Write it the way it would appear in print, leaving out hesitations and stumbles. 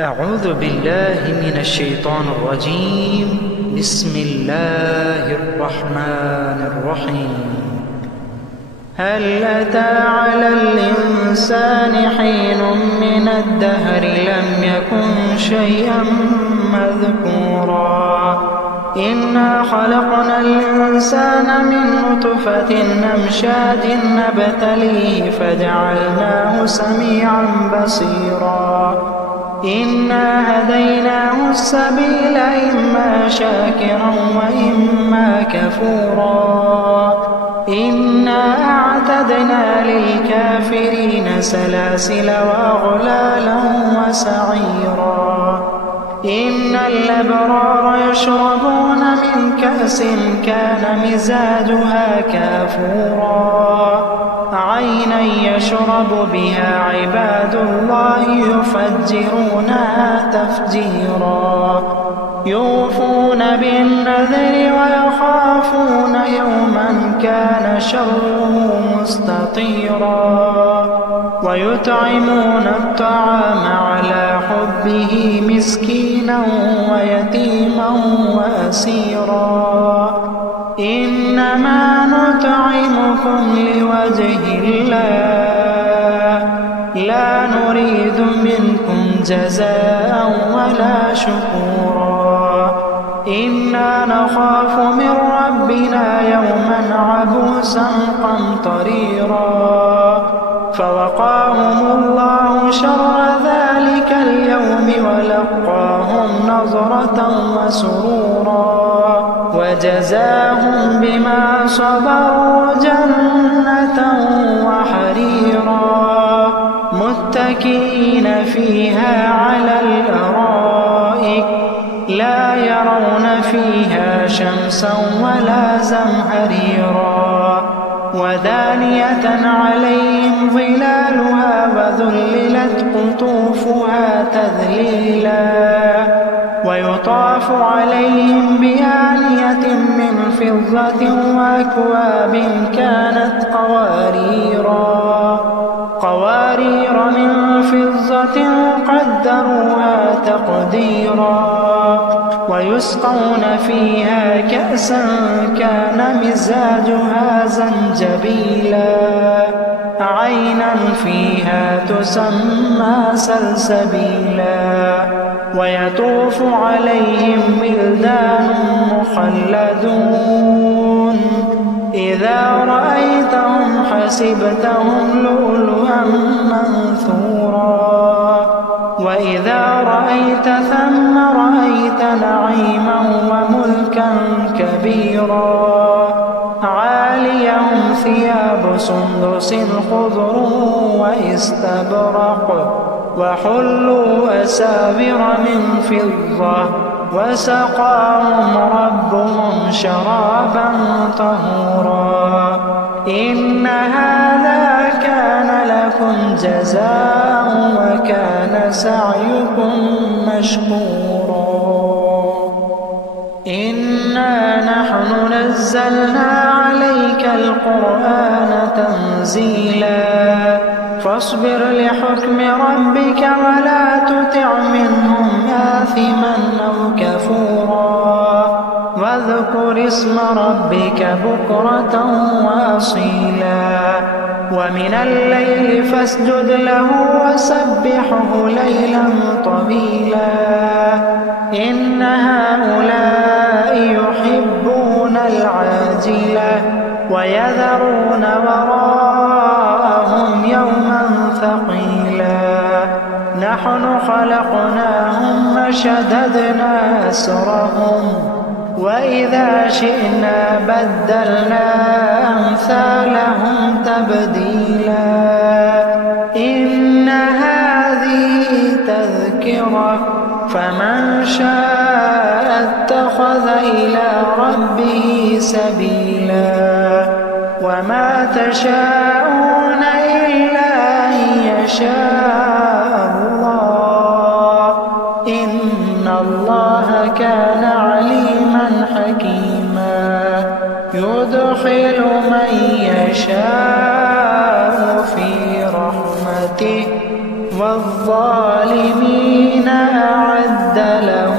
أعوذ بالله من الشيطان الرجيم. بسم الله الرحمن الرحيم. هل أتى على الإنسان حين من الدهر لم يكن شيئا مذكورا إنا خلقنا الإنسان من نطفة أمشاج نبتليه فجعلناه سميعا بصيرا إنا هديناه السبيل إما شاكرا وإما كفورا إنا أعتدنا للكافرين سلاسل وأغلالا وسعيرا إن الأبرار يشربون من كأس كان مزاجها كافورا عينا يشرب بها عباد الله يفجرونها تفجيرا يوفون بالنذر ويخافون يوما كان شره مستطيرا ويطعمون الطعام على حبه مسكينا ويتيما وأسيرا إنما نطعمكم لوجه الله لا نريد منكم جزاء ولا شكورا إنا نخاف من ربنا يوما عبوسا قمطريرا فوقاهم الله شر ذلك اليوم ولقاهم نظرة وسرورا وجزاهم بما صبروا جنة وحريرا متكئين فيها على الأرائك لا يرون فيها شمسا ولا زمهريرا ودانية عليهم ظلالها وذللت قطوفها تذليلا ويطاف عليهم بآنية من فضة وأكواب كانت قوارير من فضة قدروها تقديرا ويسقون فيها كأسا كان مزاجها زنجبيلا عينا فيها تسمى سلسبيلا ويطوف عليهم ولدان مخلدون إذا رأيتهم حسبتهم لؤلؤا منثورا وإذا رأيت ثم رأيت نعيما وملكا كبيرا عاليهم ثياب سندس خضر واستبرق وحلوا أساور من فضة وسقاهم ربهم شرابا طهورا إن هذا كان لكم جزاء وكان سعيكم مشكورا إنا نحن نزلنا عليك القرآن تنزيلا فاصبر لحكم ربك ولا تطع منهم آثما أو كفورا واذكر اسم ربك بكرة وأصيلا ومن الليل فاسجد له وسبحه ليلا طويلا إن هؤلاء يحبون العاجلة ويذرون وراءهم يوما ثقيلا نحن خلقناهم وشددنا أسرهم وإذا شئنا بدلنا أمثالهم تبديلا إن هذه تذكرة فمن شاء اتخذ إلى ربه سبيلا وما تشاءون إلا أن يشاء الله إن الله كان عليما حكيما يدخل من يشاء في رحمته والظالمين إنا أعد له